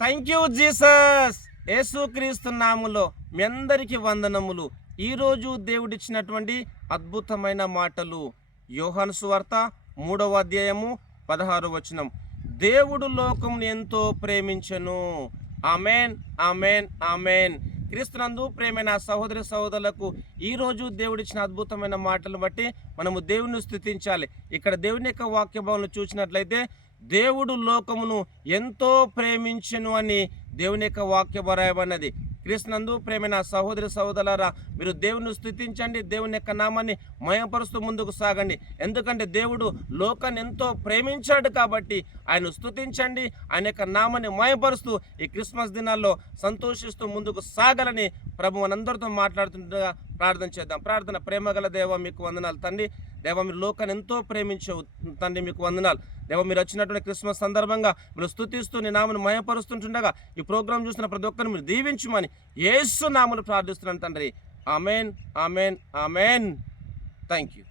Thank you Jesus. యేసుక్రీస్తు నామములో మీ అందరికీ వందనములు. ఈరోజు దేవుడిచ్చినటువంటి అద్భుతమైన మాటలు యోహాను సువార్త 3వ అధ్యాయము 16వ వచనం. దేవుడు లోకమును ఎంతో ప్రేమించెను. Amen, amen, amen. క్రీస్తునందు ప్రేమైన సహోదరి సహోదరులకు ఈరోజు దేవుడిచ్చిన అద్భుతమైన మాటలను బట్టి మనము దేవుని స్తుతించాలి. ఇక్కడ దేవుని యొక్క వాక్య భావనలు చూసినట్లయితే దేవుడు లోకమును ఎంతో ప్రేమించెను అని దేవుని యొక్క వాక్య రాయబడినది. క్రీస్తునందు ప్రేమైన సహోదరి సహోదరులారా, మీరు దేవుని స్తుతించండి, దేవుని యొక్క నామాన్ని మహిమపరుస్తూ ముందుకు సాగండి. ఎందుకంటే దేవుడు లోకాన్ని ఎంతో ప్రేమించాడు కాబట్టి ఆయన స్తుతించండి, ఆయన యొక్క నామాన్ని మహిమపరుస్తూ ఈ క్రిస్మస్ దినాల్లో సంతోషిస్తూ ముందుకు సాగాలని ప్రభు మనందరితో మాట్లాడుతుండగా ప్రార్థన చేద్దాం. ప్రార్థన. ప్రేమగల దేవ, మీకు వందనాలు తండ్రి. దేవ, మీరు లోకాన్ని ఎంతో ప్రేమించవు తండ్రి, మీకు వందనాలు. దేవ, మీరు వచ్చినటువంటి క్రిస్మస్ సందర్భంగా మీరు స్తుతిస్తూ నీ నామను మహిమపరుస్తుంటుండగా ఈ ప్రోగ్రాం చూసిన ప్రతి ఒక్కరిని మీరు దీవించమని యేసు నామములో ప్రార్థిస్తున్నాను తండ్రి. Amen, amen, amen. Thank you.